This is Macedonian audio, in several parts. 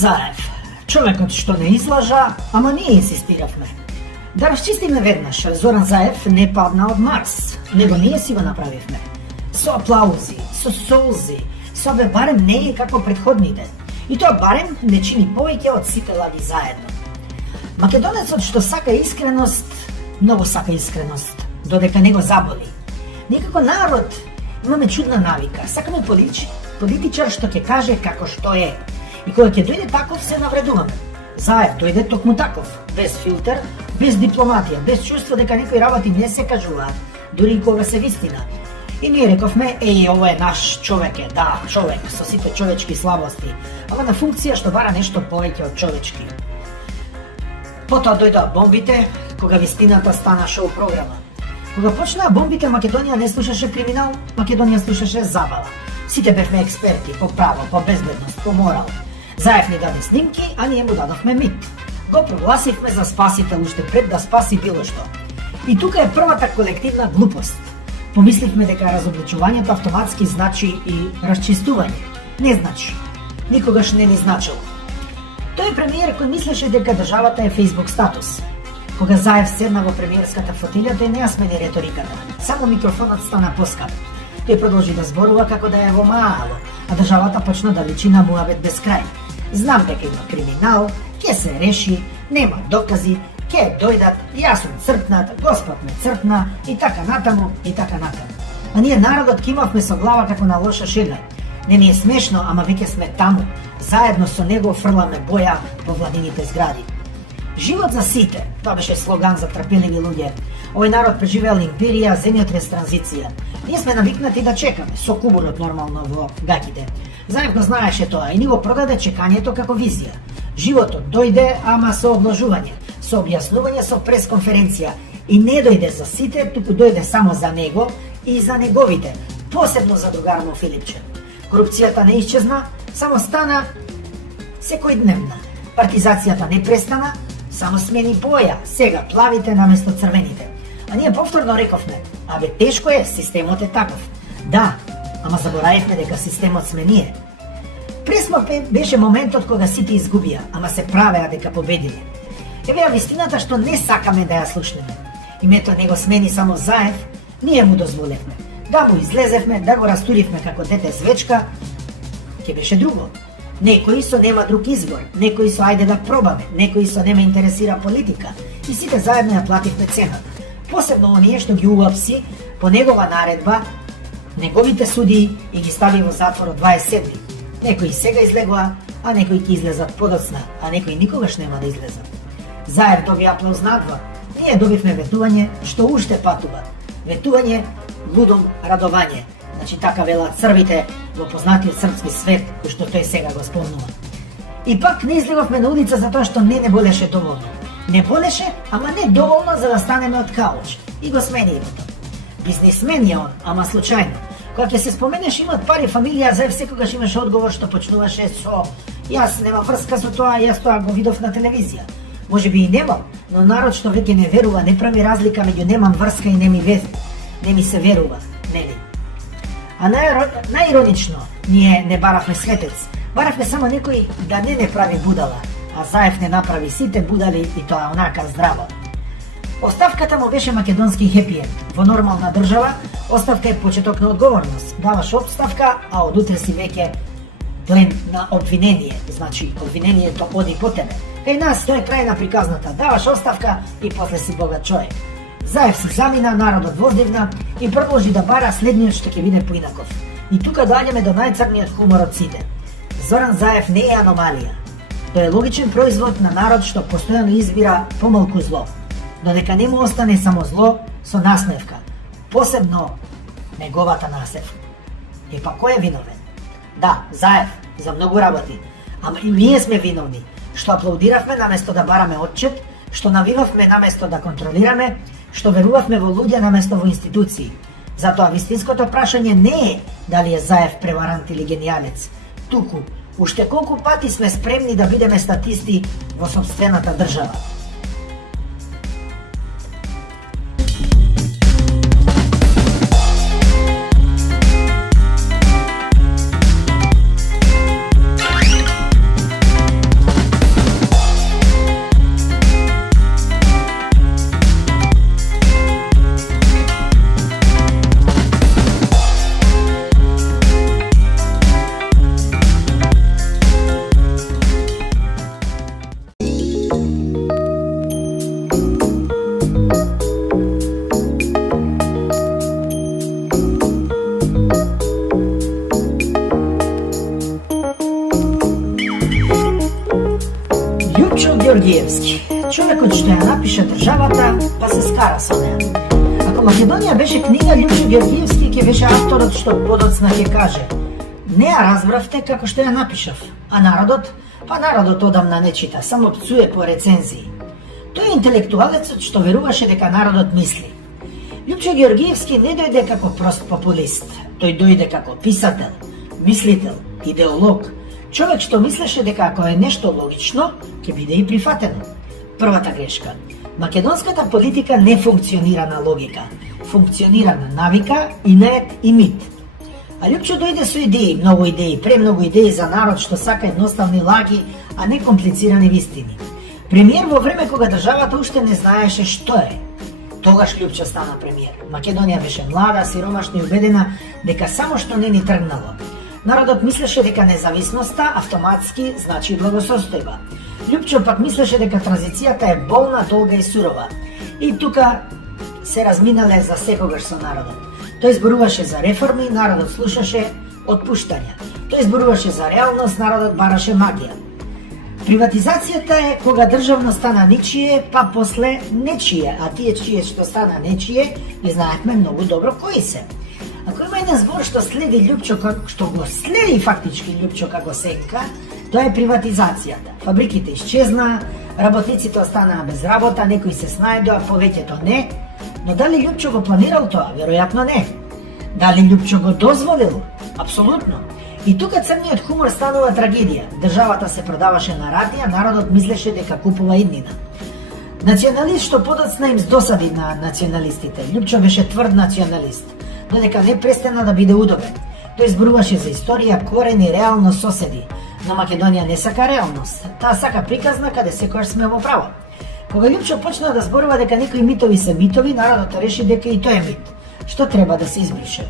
Заев, човекот што не излажа, ама ние инсистиравме. Да расчистиме веднаш, Зоран Заев не падна од Марс, него ние си го направивме. Со аплаузи, со солзи, со бе барем не е како предходните. И тоа барем не чини повеќе од сите лади заедно. Македонецот што сака искреност, многу сака искреност, додека не го заболи. Некако народ имаме чудна навика, сакаме политичар што ќе каже како што е. И кога ќе дојде таков, се навредуваме. Заев дојде токму таков, без филтер, без дипломатија, без чувство дека некои работи не се кажуваат, дури и кога се вистина. И ние рековме, ова е наш човек, да, човек, со сите човечки слабости, ама на функција што бара нешто повеќе од човечки. Потоа дојдоа бомбите, кога вистината стана шоу програма. Кога почнаа бомбите, Македонија не слушаше криминал, Македонија слушаше забава. Сите бевме експерти по право, по безбедност, по морал. Заев ни даде снимки, а ние му дадовме мит. Го прогласивме за спасител уште пред да спаси било што. И тука е првата колективна глупост. Помисливме дека разобличувањето автоматски значи и расчистување. Не значи. Никогаш не ни значило. Тој е премиер кој мислеше дека државата е Facebook статус. Кога Заев седна во премиерската фотилја, тој не ја смени реториката. Само микрофонот стана поскап. Тој продолжи да зборува како да е во мало, а државата почна да личи на муабет без крај. Знам дека има криминал, ќе се реши, нема докази, ќе дојдат, јас сум црпнат, Господ ме црпна и така натаму, и така натаму. А ние народот кимавме со глава како на лоша шега. Не ни е смешно, ама веќе сме таму. Заедно со него фрламе боја по владините згради. Живот за сите, тоа беше слоган за трпеливи луѓе. Овој народ преживеал империја, земјотрес, транзиција. Ние сме навикнати да чекаме, со кубурот нормално во гаките. Заев го знаеше тоа и ни го продаде чекањето како визија. Животот дојде, ама со одложување, со објаснување, со пресконференција. И не дојде за сите, туку дојде само за него и за неговите, посебно за другар му Филипче. Корупцијата не исчезна, само стана секојдневна. Партизацијата не престана, само смени боја, сега плавите наместо црвените. А ние повторно рековме, тешко е, системот е таков. Да, ама заборавивме дека системот сме ние. Пресмок беше моментот кога сите изгубија, ама се правеа дека победиле. Еве ја вистината што не сакаме да ја слушнеме. Името него смени само Заев, ние му дозволевме. Да му излезевме, да го растуривме како дете звечка, ќе беше друго. Некои со нема друг избор, некои со ајде да пробаме, некои со нема интересира политика. И сите заедно ја плативме цената. Посебно оние што ги уапси по негова наредба, неговите судии и ги стави во затвор од 27. Некои сега излегоа, а некои ќе излезат подоцна, а некои никогаш нема да излезат. Заев доби аплауз надва, ние добивме ветување што уште патува. Ветување, лудом радување. Значи така велат црвите во познатиот српски свет, кој што тој сега го спомнува. И пак не излеговме на улица затоа што не болеше доволно. Не болеше, ама не доволно за да станеме од кауч. И го смени името. Бизнисмен е он, ама случајно. Кога ќе се споменеш имат пари, фамилија, Заев секогаш имаше одговор што почнуваше со јас нема врска со тоа, јас тоа го видов на телевизија. Може би и немал, но народ што веќе не верува, не прави разлика меѓу немам врска и не ми се верува, нели? А најиронично, ние не баравме светец, баравме само некој да не прави будала, а Заев не направи сите будали и тоа онака здраво. Оставката му беше македонски хепиенд. Во нормална држава, оставка е почеток на одговорност. Даваш оставка, а од утре си веќе плен на обвинение. Значи, обвинението оди по тебе. Кај нас тоа е крај на приказната. Даваш оставка и после си богат човек. Заев се замина, народот воздивна и продолжи да бара следниот што ќе биде поинаков. И тука доаѓаме до најцрниот хумор од сите. Зоран Заев не е аномалија. Тој е логичен производ на народ што постојано избира помалку зло. Додека не му остане само зло со насмевка. Посебно неговата насмевка. Па кој е виновен? Да, Заев, за многу работи. Ама и ние сме виновни, што аплаудиравме наместо да бараме отчет, што навивавме наместо да контролираме, што верувавме во луѓе наместо во институции. Затоа вистинското прашање не е дали е Заев преварант или гениалец, туку уште колку пати сме спремни да бидеме статисти во сопствената држава. Георгиевски, човекот што ја напиша државата, па се скара со неа. Ако Македонија беше книга, Лјупчо Георгиевски ќе беше авторот што подоцна ќе каже: не ја разбравте како што ја напишав, а народот, народот одамна не чита, само пцуе по рецензии. Тој е интелектуалецот што веруваше дека народот мисли. Лјупчо Георгиевски не дојде како прост популист, тој дојде како писател, мислител, идеолог, човек што мислеше дека ако е нешто логично, ќе биде и прифатено. Првата грешка. Македонската политика не функционира на логика, функционира на навика, инет и мит. А Лјупчо дојде со идеи, многу идеи, премногу идеи за народ што сака едноставни лаги, а не комплицирани вистини. Премиер во време кога државата уште не знаеше што е. Тогаш Лјупчо стана премиер. Македонија беше млада, сиромашна и убедена дека само што не ни тргнало. Народот мислеше дека независноста автоматски значи благосостојба. Лјупчо пак мислеше дека транзицијата е болна, долга и сурова. И тука се разминале за секогаш со народот. Тој зборуваше за реформи, народот слушаше отпуштања. Тој зборуваше за реалност, народот бараше магија. Приватизацијата е кога државно стана ничие, па после нечие, а тие чие што стана нечие, ги знаевме многу добро кои се. Ако има еден збор што следи Лјупчо, што го следи фактички Лјупчо како сенка, тоа е приватизацијата. Фабриките исчезнаа, работниците останаа без работа, некои се снајдоа, повеќето не. Но дали Лјупчо го планирал тоа? Веројатно не. Дали Лјупчо го дозволил? Апсолутно. И тука црниот хумор станува трагедија. Државата се продаваше на рати, а народот мислеше дека купува иднина. Националист што подоцна им досади на националистите. Лјупчо беше тврд националист, додека не престана да биде удобен. Тој зборуваше за историја, корени, реално соседи. Но Македонија не сака реалност. Таа сака приказна каде секојаш сме во право. Кога Лјупчо почна да зборува дека некои митови се митови, народот реши дека и тој е мит, што треба да се избрише.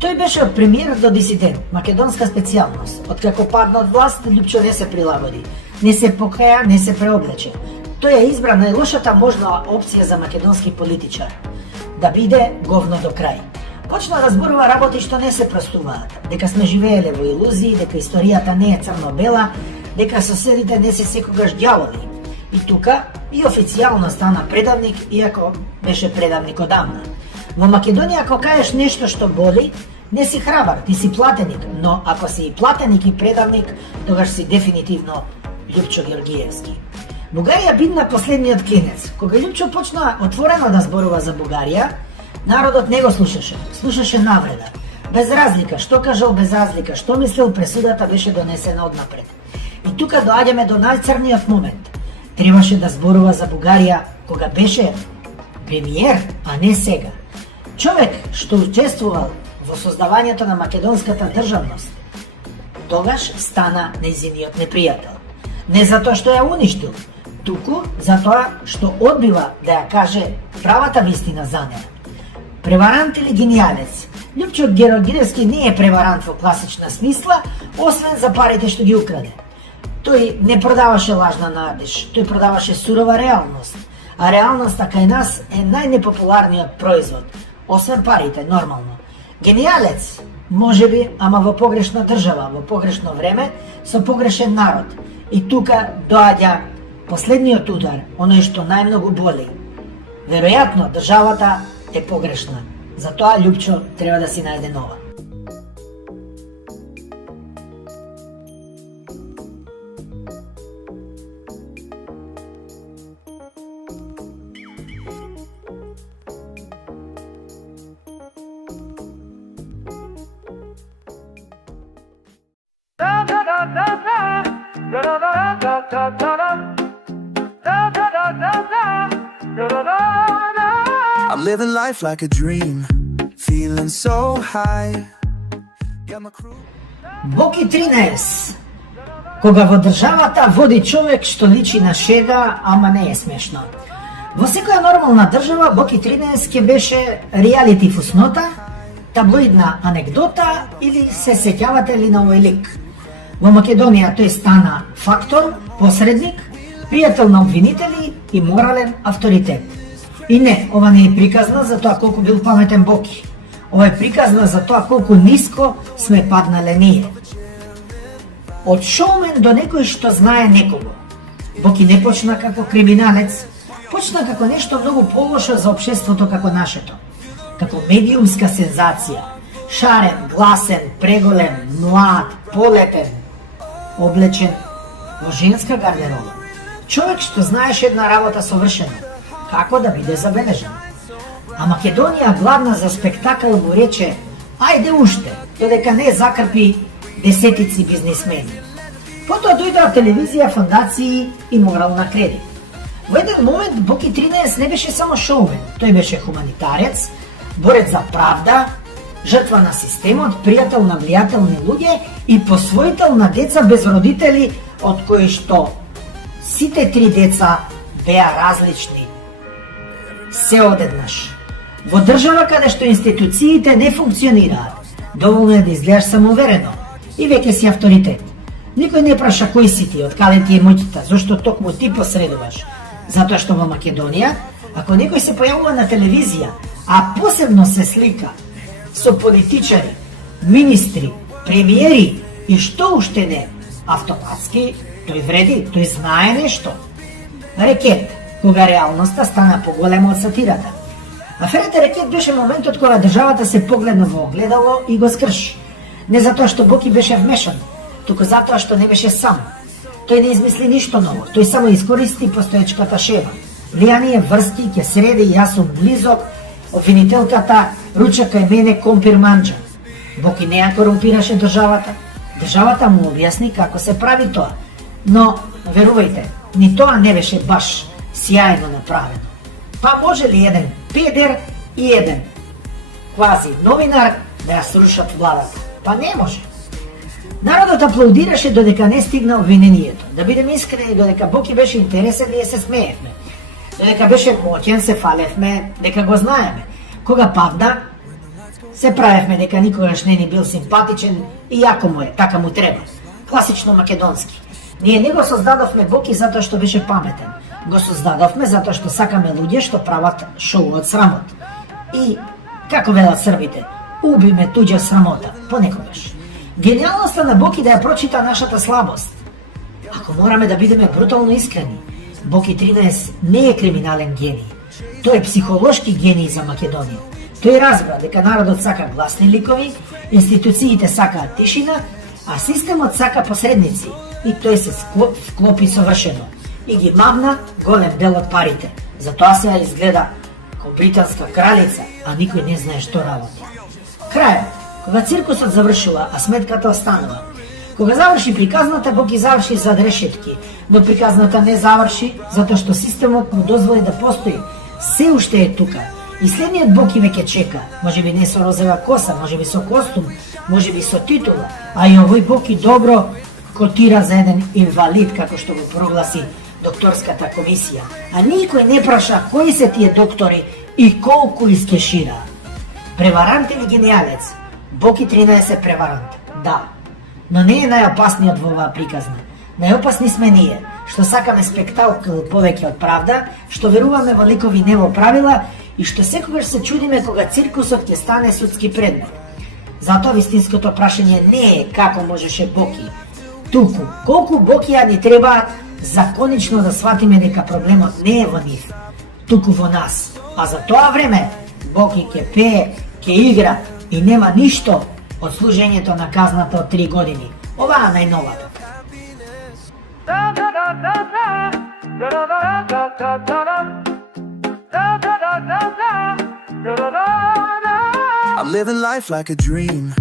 Тој беше од премиер до дисидент, македонска специјалност. Откако падна од власт, Лјупчо не се прилагоди, не се покаја, не се преоблече. Тој ја избра најлошата можна опција за македонски политичар, да биде говно до крај. Почна да зборува работи што не се простуваат, дека сме живееле во илузии, дека историјата не е црно-бела, дека соседите не се секогаш ѓаволи. И тука и официјално стана предавник, иако беше предавник одамна. Во Македонија ако кажеш нешто што боли, не си храбар, ти си платеник, но ако си и платеник и предавник, тогаш си дефинитивно Лјупчо Георгиевски. Бугарија бидна последниот клинец. Кога Лјупчо почна отворено да зборува за Бугарија, народот не го слушаше, слушаше навреда. Без разлика, што кажал, без разлика, што мислел, пресудата беше донесена однапред. И тука доаѓаме до најцрниот момент. Требаше да зборува за Бугарија кога беше премиер, а не сега. Човек што учествувал во создавањето на македонската државност, тогаш стана нејзиниот непријател. Не затоа што ја уништил, туку затоа што одбива да ја каже правата вистина за неа. Преварант или гениалец? Лјупчо Георгиевски не е преварант во класична смисла, освен за парите што ги украде. Тој не продаваше лажна надеж, тој продаваше сурова реалност. А реалноста кај нас е најнепопуларниот производ, освен парите, нормално. Гениалец, можеби, ама во погрешна држава, во погрешно време, со погрешен народ. И тука доаѓа последниот удар, оној што најмногу боли. Веројатно, државата е погрешна. Затоа Лјупчо треба да си најде нова. I'm living life like a dream, feeling so high. Got my crew. Боки 13. Кога во државата води човек што личи на шега, ама не е смешно. Во секоја нормална држава Боки 13 ке беше реалити фуснота, таблоидна анекдота или се сеќавате ли на овој лик. Во Македонија тој стана фактор, посредник, пријател на обвинители и морален авторитет. И не, ова не е приказна за тоа колку бил паметен Боки. Ова е приказна за тоа колку ниско сме паднале ние. Од шоумен до некој што знае некого. Боки не почна како криминалец, почна како нешто многу полошо за општеството како нашето. Како медиумска сензација, шарен, гласен, преголем, млад, полепен, облечен во женска гардероба. Човек што знаеше една работа совршено, како да биде забележен. А Македонија гладна за спектакл му рече: ајде уште, додека не закрпи десетици бизнисмени. Потоа дојдоа телевизија, фондации и морална кредит. Во еден момент Боки 13 не беше само шоумен, тој беше хуманитарец, борец за правда, жртва на системот, пријател на влијателни луѓе и посвоител на деца без родители, од кои што сите 3 деца беа различни. Се одеднаш. Во држава каде што институциите не функционираат, доволно е да изгледаш самоуверено и веќе си авторитет. Никој не праша кој си ти, откаде ти е моќта, зошто токму ти посредуваш. Затоа што во Македонија, ако некој се појавува на телевизија, а посебно се слика со политичари, министри, премиери и што уште не, автоматски тој вреди, тој знае нешто. Рекет, кога реалноста стана поголема од сатирата. Аферата Рекет беше моментот кога државата се погледна во огледало и го скрши. Не затоа што Боки беше вмешан, туку затоа што не беше сам. Тој не измисли ништо ново, тој само искористи постоечката шема. Влијание, врски, ќе среди, јас сум близок, обвинителката ручака е мене компир манџа. Боки не ја корумпираше државата. Државата му објасни како се прави тоа. Но, верувајте, ни тоа не беше баш сјајно направено. Па може ли еден педер и еден квази новинар да ја срушат владата? Па не може. Народот аплаудираше додека не стигна обвинението. Да бидем искрени, додека Боки беше интересен, ние се смеевме. Додека беше моќен, се фалевме дека го знаеме. Кога падна, се правевме дека никогаш не ни бил симпатичен и јако му е, така му треба. Класично македонски. Ние не го создадовме Боки затоа што беше паметен. Го создадовме затоа што сакаме луѓе што прават шоу од срамот. И, како велат србите, уби ме туѓа срамота, понекогаш. Гениалноста на Боки да ја прочита нашата слабост. Ако мораме да бидеме брутално искрени, Боки 13 не е криминален гений. Тој е психолошки гений за Македонија. Тој разбра дека народот сака гласни ликови, институциите сакаат тишина, а системот сака посредници. И тој се вклопи совршено. И ги мавна голем дел од парите. Затоа се изгледа ко британска кралица, а никој не знае што работи. Крајот, кога циркусот завршува, а сметката останува. Кога заврши приказната, Боки заврши зад решетки, но приказната не заврши затоа што системот му дозволи да постои. Се уште е тука. И следниот Боки веќе чека, можеби не со розова коса, можеби со костум, можеби со титула, а и овој Боки добро котира за еден инвалид, како што го прогласи докторската комисија. А никој не праша кои се тие доктори и колку искешира. Преварант или гениалец? Боки 13 преварант, да. Но не е најопасниот во оваа приказна. Најопасни сме ние, што сакаме спектакл повеќе од правда, што веруваме во ликови не во правила и што секогаш се чудиме кога циркусот ќе стане судски предмет. Затоа вистинското прашање не е како можеше Боки, туку колку Бокија ни требаат законично да сватиме дека проблемот не е во нив, туку во нас. А за тоа време Боки ќе пее, ќе игра и нема ништо од служењето на казната од 3 години. Оваа најновата. I'm living life like a dream,